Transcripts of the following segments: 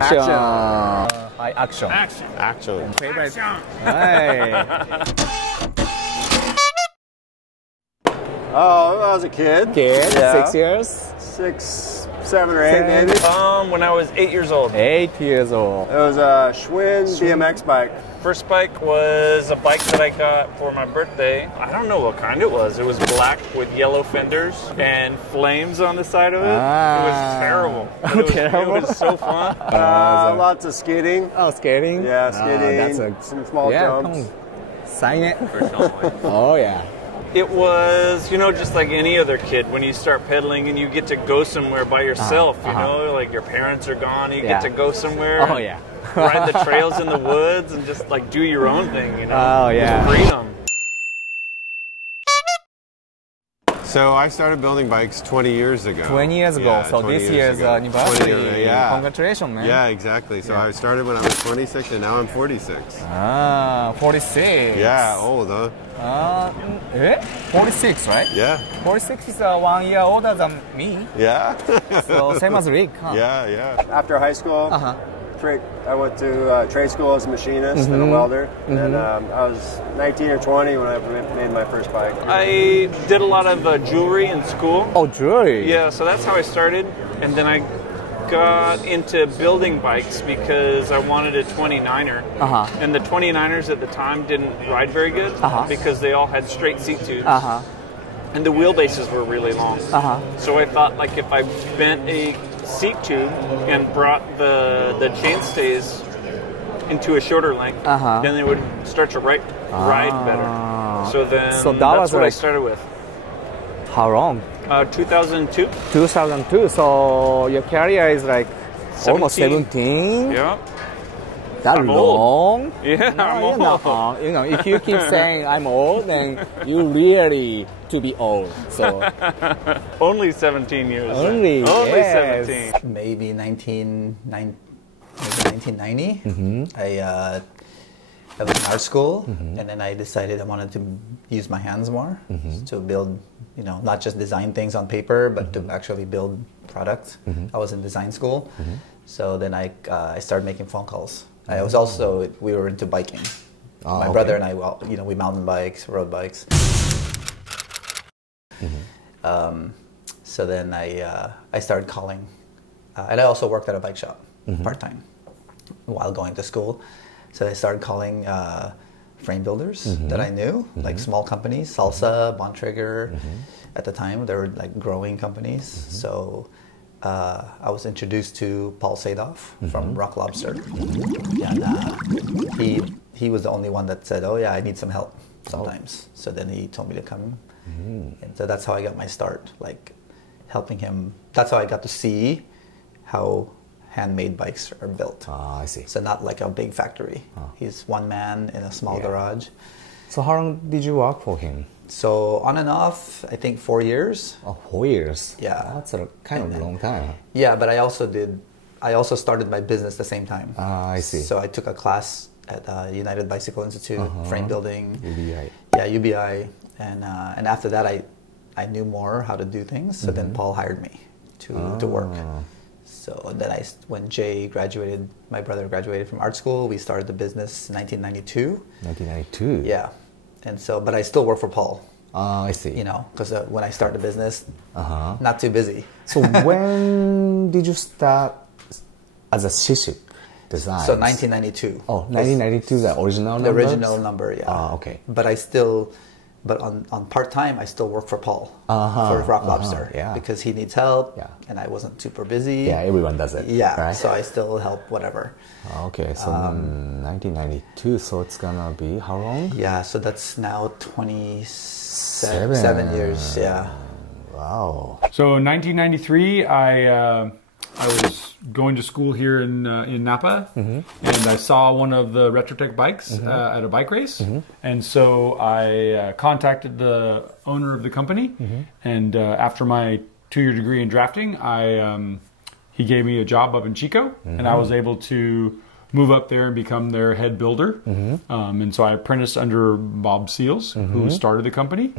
Action. Hi, action. Action. Action. Favorite. Action. Hey. Oh, I was a kid. Kid, Yeah. 6 years? 6, 7 or 8 maybe. When I was 8 years old. 8 years old. It was a Schwinn BMX bike. First bike was a bike that I got for my birthday. I don't know what kind it was. It was black with yellow fenders and flames on the side of it. It was terrible. But it was so fun. Lots of skating. Oh, skating? Yeah, skating. Some small jumps. Sign it. Oh, yeah. It was, just like any other kid when you start pedaling and you get to go somewhere by yourself, you know, like your parents are gone, you get to go somewhere. Oh, yeah. Ride the trails in the woods and just like do your own thing, Oh, yeah. Freedom. So I started building bikes 20 years ago. 20 years ago. Yeah, so this year's anniversary. Yeah. Congratulations, man. Yeah, exactly. So I started when I was 26 and now I'm 46. 46. Yeah, old, huh? 46, right? Yeah. 46 is 1 year older than me. Yeah. So same as Rick, huh? Yeah. After high school, I went to trade school as a machinist and a welder. And I was 19 or 20 when I made my first bike. I did a lot of jewelry in school. Oh, jewelry? Yeah, so that's how I started. And then I got into building bikes because I wanted a 29er. And the 29ers at the time didn't ride very good because they all had straight seat tubes. And the wheelbases were really long. So I thought, like, if I bent a seat tube and brought the chainstays into a shorter length, then they would start to ride better. So then that's what I started with. How long? 2002. 2002. So your career is like 17. almost 17. Yeah. That I'm long? Old. Yeah, No, I'm old. You know, if you keep saying I'm old, then you really to be old. So only 17 years. Only yes. 17. Maybe 1990. I was in art school, and then I decided I wanted to use my hands more to build, not just design things on paper, but to actually build products. I was in design school, so then I started making phone calls. I was also, we were into biking. My brother and I, we mountain bikes, road bikes. So then I started calling, and I also worked at a bike shop part-time while going to school. So I started calling frame builders that I knew, like small companies, Salsa, Bontrager. At the time, they were like growing companies. So I was introduced to Paul Sadoff from Rock Lobster. And he was the only one that said, oh yeah, I need some help sometimes. So then he told me to come. And so that's how I got my start, like helping him. That's how I got to see how handmade bikes are built. I see. So not like a big factory. He's one man in a small garage. So how long did you work for him? So on and off, I think 4 years. Oh, 4 years. Yeah. That's a kind of long time. Yeah, but I also started my business the same time. I see. So I took a class at United Bicycle Institute, frame building. UBI. Yeah, UBI. And after that, I knew more how to do things. So then Paul hired me to work. So then when Jay graduated, my brother graduated from art school, we started the business in 1992. 1992? Yeah. And so, but I still work for Paul. I see. Because when I started the business, not too busy. So when did you start as a SyCip design? So 1992. Oh, 1992, the original number? The original number, yeah. Okay. But on part-time, I still work for Paul, for Rock Lobster, because he needs help, and I wasn't super busy. Yeah, everyone does it. Yeah, right? so I still help whatever. Okay, so 1992, so it's gonna be how long? Yeah, so that's now 27 years, yeah. Wow. So in 1993, I was going to school here in Napa, and I saw one of the Retrotec bikes at a bike race, and so I contacted the owner of the company, and after my 2-year degree in drafting, he gave me a job up in Chico, and I was able to move up there and become their head builder, and so I apprenticed under Bob Seals, who started the company.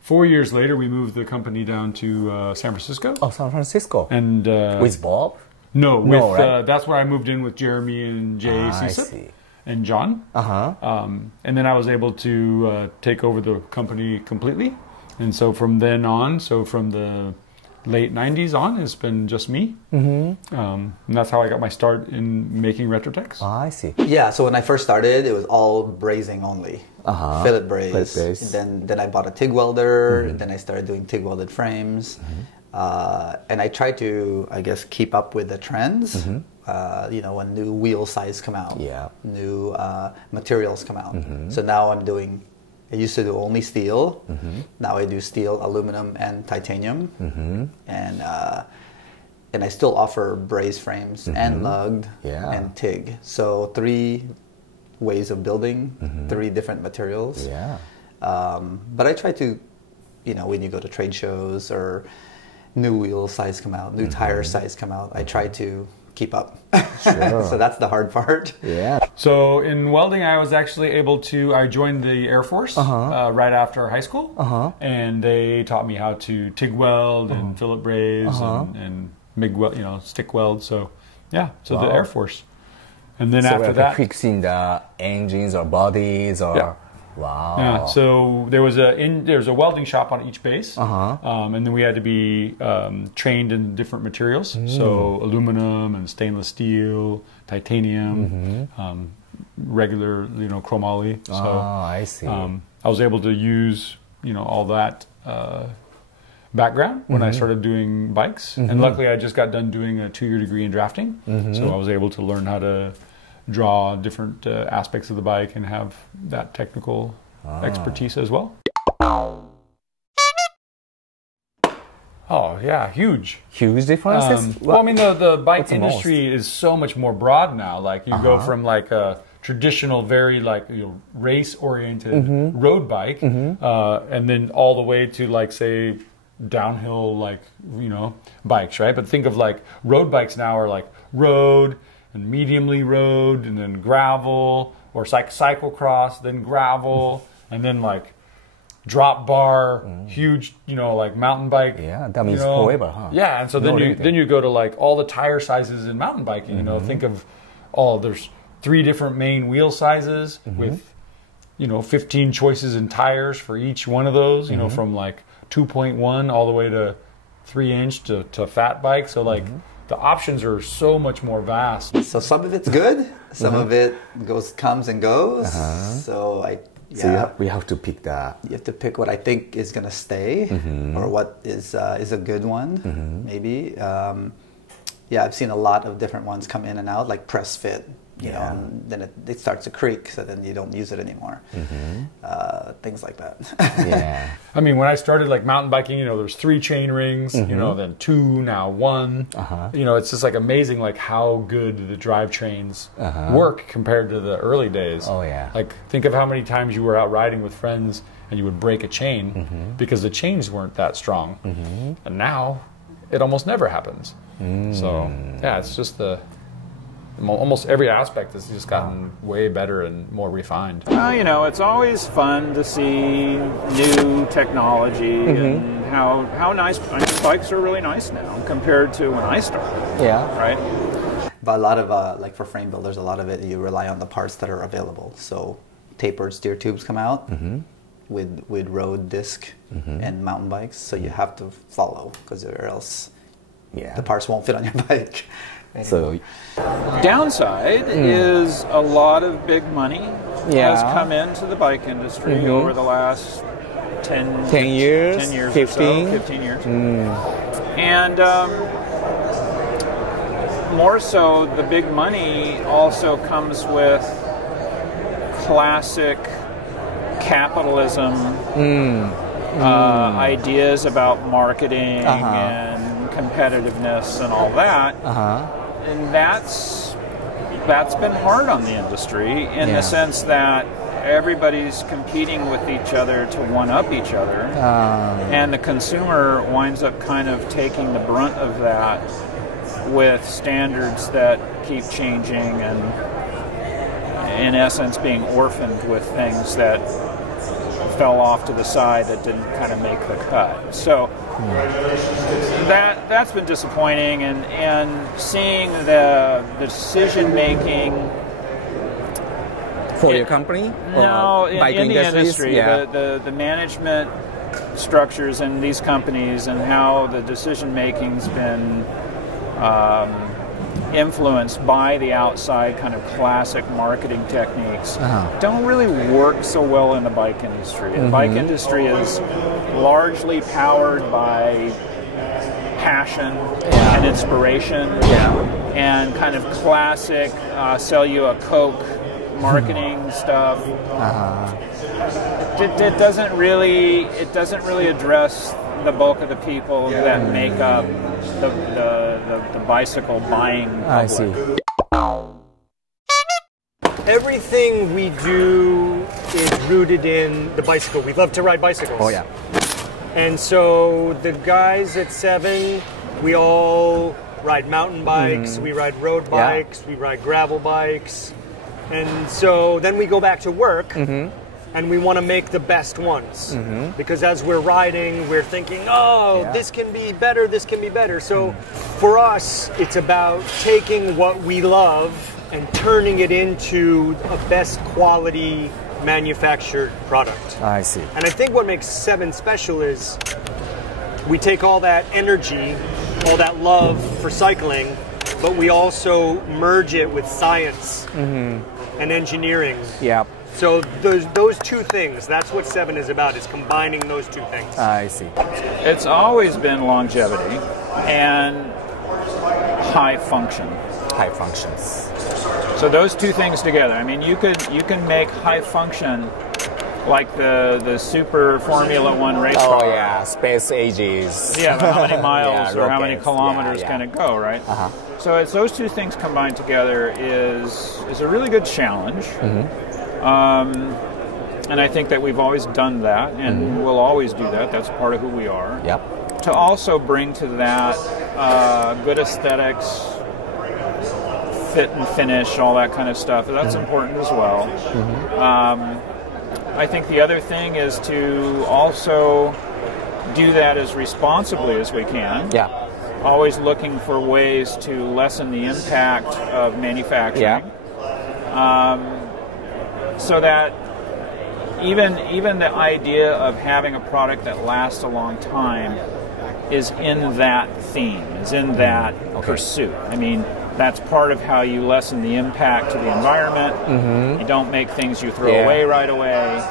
4 years later, we moved the company down to San Francisco. Oh, San Francisco. And with Bob? No, No, right? That's where I moved in with Jeremy and Jay I SyCip see. and John. And then I was able to take over the company completely. And so from then on, so from the late 90s on, it's been just me. And that's how I got my start in making Retrotecs. I see. Yeah, so when I first started, it was all brazing only. Fillet braze. Fillet braze. Then I bought a TIG welder. Then I started doing TIG welded frames. And I tried to, I guess, keep up with the trends. You know, when new wheel size come out, new materials come out. So now I used to do only steel. Now I do steel, aluminum, and titanium. And I still offer braze frames and lugged and TIG. So 3 ways of building, 3 different materials. But I try to, you know, when you go to trade shows or new wheel size come out, new tire size come out, I try to keep up. So that's the hard part. So in welding, I was actually able to, I joined the Air Force right after high school. And they taught me how to TIG weld and fillet braze and MIG weld, you know, stick weld. So yeah, so the Air Force. And then after that, fixing the engines or bodies or wow. Yeah, so there was a welding shop on each base, and then we had to be trained in different materials. So aluminum and stainless steel, titanium, regular, you know, chromoly. So I see. I was able to use, you know, all that background when I started doing bikes, and luckily I just got done doing a 2-year degree in drafting, so I was able to learn how to draw different aspects of the bike and have that technical expertise as well. Oh yeah, huge differences. well, I mean, the bike industry is so much more broad now. Like you go from like a traditional, very like, you know, race-oriented road bike, and then all the way to like, say, downhill, like, you know, bikes, right? But think of like road bikes now are like road and mediumly road, and then gravel, or cyclocross, then gravel, and then like drop bar, huge, you know, like mountain bike. Yeah, that means forever, huh? Yeah, and so then you go to like all the tire sizes in mountain biking. You know, think of there's 3 different main wheel sizes with, you know, 15 choices in tires for each one of those. You know, from like 2.1 all the way to 3-inch to fat bike. So like. The options are so much more vast. So some of it's good, some of it comes and goes. So we have to pick that. You have to pick what I think is going to stay, or what is a good one, maybe. Yeah, I've seen a lot of different ones come in and out, like press fit. You know, and then it starts to creak, so then you don't use it anymore. Things like that. I mean, when I started like mountain biking, you know, there's 3 chain rings, you know, then 2, now 1. You know, it's just like amazing, like how good the drivetrains work compared to the early days. Like think of how many times you were out riding with friends and you would break a chain because the chains weren't that strong, and now it almost never happens. So yeah, it's just almost every aspect has just gotten way better and more refined. You know, it's always fun to see new technology and how nice. I mean, bikes are really nice now compared to when I started. Right. But a lot of like for frame builders, a lot of it you rely on the parts that are available. So tapered steer tubes come out with road disc and mountain bikes, so you have to follow, because or else the parts won't fit on your bike. So, downside is a lot of big money has come into the bike industry over the last 10 years, 10 years 15? or so, 15 years. And more so, the big money also comes with classic capitalism ideas about marketing and competitiveness and all that. And that's been hard on the industry in the sense that everybody's competing with each other to one-up each other, and the consumer winds up kind of taking the brunt of that with standards that keep changing and in essence being orphaned with things that fell off to the side that didn't kind of make the cut. So that's been disappointing, and seeing the decision making for your company? No, in the industry, yeah. the management structures in these companies and how the decision making's been influenced by the outside kind of classic marketing techniques don't really work so well in the bike industry. The bike industry is largely powered by passion and inspiration and kind of classic sell you a Coke marketing stuff. It doesn't really address the bulk of the people that make up the bicycle buying public. I see. Everything we do is rooted in the bicycle. We love to ride bicycles. Oh yeah. And so the guys at 7, we all ride mountain bikes, we ride road bikes, we ride gravel bikes. And so then we go back to work and we want to make the best ones. Because as we're riding, we're thinking, this can be better, this can be better. So for us, it's about taking what we love and turning it into a best quality manufactured product. I see. And I think what makes 7 special is we take all that energy, all that love for cycling, but we also merge it with science and engineering. Yeah. So those two things, that's what 7 is about, is combining those two things. I see. It's always been longevity and high function. High functions. So those two things together. I mean, you can make high function like the super Formula One race car. Oh yeah, space ages. Yeah, but how many miles or how many rockets. kilometers can it go, right? So it's those two things combined together is a really good challenge. And I think that we've always done that, and we'll always do that. That's part of who we are. Yep. To also bring to that good aesthetics, fit and finish, all that kind of stuff. That's important as well. I think the other thing is to also do that as responsibly as we can. Yeah. Always looking for ways to lessen the impact of manufacturing. So that even the idea of having a product that lasts a long time is in that theme, is in that pursuit. I mean, that's part of how you lessen the impact to the environment. You don't make things you throw away right away.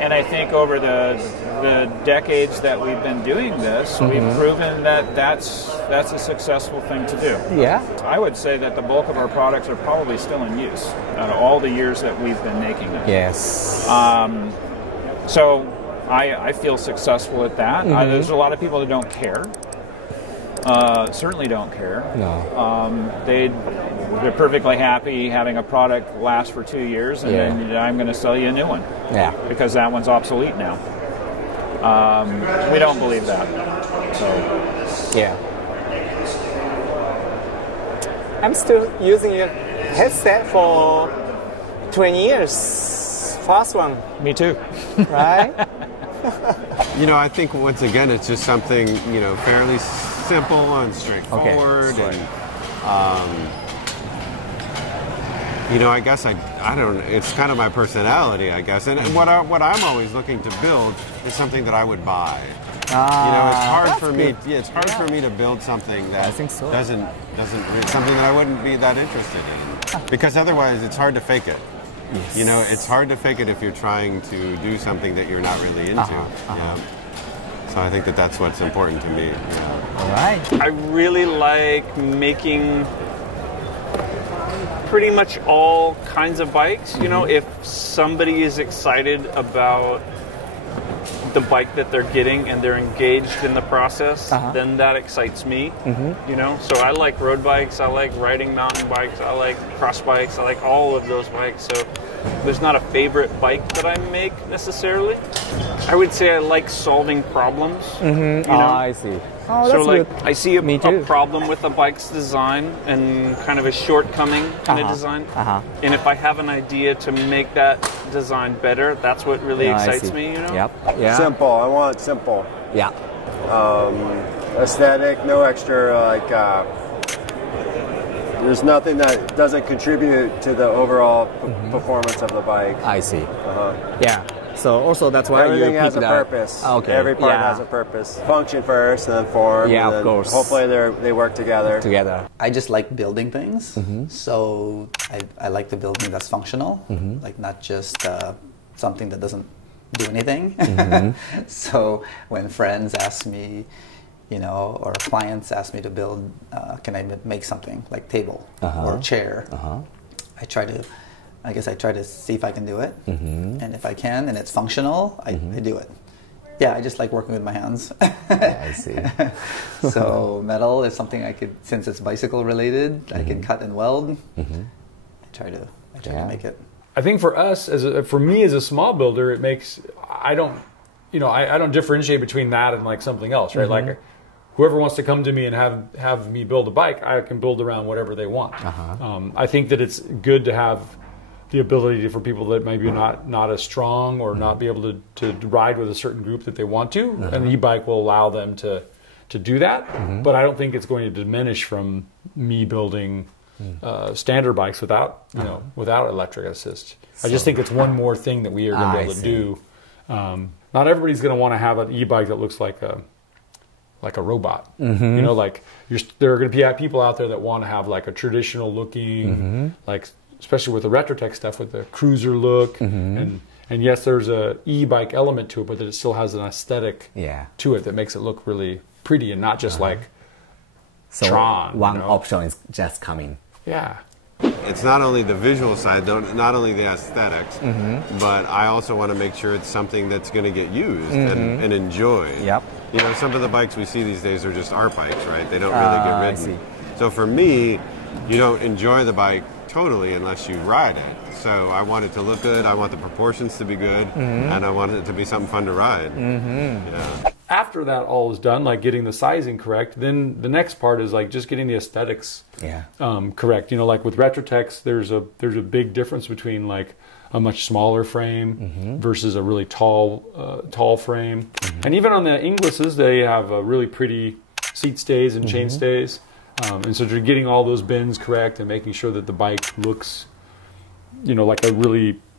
And I think over the decades that we've been doing this, we've proven that that's a successful thing to do. Yeah. I would say that the bulk of our products are probably still in use out of all the years that we've been making them. Yes. So I feel successful at that. There's a lot of people that don't care. Certainly don't care. No. They're perfectly happy having a product last for 2 years, and then I'm going to sell you a new one. Yeah. Because that one's obsolete now. We don't believe that. So. Yeah. I'm still using a headset for 20 years. First one. Me too. Right? You know, I think once again it's just something, you know, fairly simple and straightforward. Okay. And you know, I guess I don't. It's kind of my personality, I guess. And what I'm always looking to build is something that I would buy. You know, it's hard for me. Yeah, it's hard for me to build something that doesn't something that I wouldn't be that interested in, because otherwise it's hard to fake it. Yes. You know, it's hard to fake it if you're trying to do something that you're not really into. Yeah. So I think that that's what's important to me. Yeah. All right. I really like making pretty much all kinds of bikes. You know, if somebody is excited about the bike that they're getting and they're engaged in the process, then that excites me. You know, so I like road bikes, I like riding mountain bikes, I like cross bikes, I like all of those bikes. So there's not a favorite bike that I make necessarily. I would say I like solving problems. You know? I see. Oh, so that's like good. I see a problem with a bike's design and kind of a shortcoming kind of design. And if I have an idea to make that design better, that's what really excites me, you know? Yep. Yeah. Simple. I want simple. Yeah. Aesthetic, no extra like. There's nothing that doesn't contribute to the overall performance of the bike. I see. Yeah. So also that's why everything you has a picked purpose. Okay. Every part has a purpose. Function first, and then form. Yeah, and of then course. Hopefully they work together. I just like building things, so I like to build things that's functional, like not just something that doesn't do anything. So when friends ask me, you know, or clients ask me to build, can I make something like table or chair? I try to see if I can do it, and if I can and it's functional, I do it. Yeah, I just like working with my hands. I see. So metal is something I could, since it's bicycle related, I can cut and weld. I try to make it. I think for us, for me as a small builder, it makes, I don't differentiate between that and like something else, right? Like whoever wants to come to me and have me build a bike, I can build around whatever they want. I think that it's good to have the ability for people that maybe not as strong or not be able to ride with a certain group that they want to. An e-bike will allow them to do that, but I don't think it's going to diminish from me building standard bikes without electric assist. I just think it's one more thing that we are going to be able to do. Not everybody's going to want to have an e-bike that looks like a robot. You know, like there are going to be people out there that want to have like a traditional looking, like especially with the Retrotec stuff with the cruiser look, and yes, there's a e-bike element to it, but that it still has an aesthetic to it that makes it look really pretty and not just like Tron. One option is just coming. Yeah. It's not only the visual side, not only the aesthetics, but I also want to make sure it's something that's going to get used and enjoyed. Yep. You know, some of the bikes we see these days are just art bikes, right? They don't really get ridden. So for me, you don't enjoy the bike totally unless you ride it. So I want it to look good, I want the proportions to be good, and I want it to be something fun to ride. Yeah. After that all is done, like getting the sizing correct, then the next part is like just getting the aesthetics correct. You know, like with Retrotecs, there's a big difference between like a much smaller frame versus a really tall frame. And even on the Inglisses, they have a really pretty seat stays and chain stays. And so you're getting all those bends correct and making sure that the bike looks, you know, like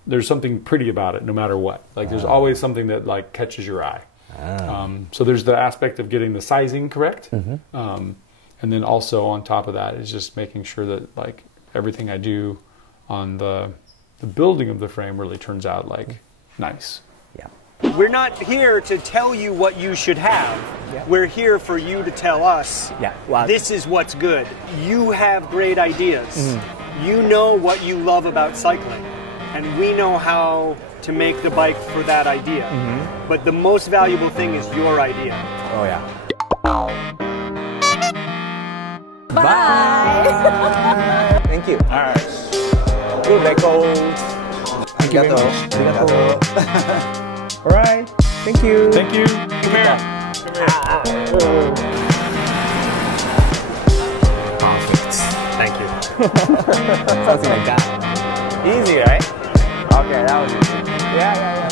there's something pretty about it no matter what. Like there's always something that like catches your eye. So there's the aspect of getting the sizing correct. And then also on top of that is just making sure that like everything I do on the building of the frame really turns out like nice. We're not here to tell you what you should have. We're here for you to tell us, this is what's good. You have great ideas. You know what you love about cycling. And we know how to make the bike for that idea. But the most valuable thing is your idea. Oh yeah. Bye. Thank you. All right. Good, Michael. Thank you very much. All right. Thank you. Thank you. Come here. Perfect. Thank you. Something like that. Easy, right? Okay, that was easy. Yeah.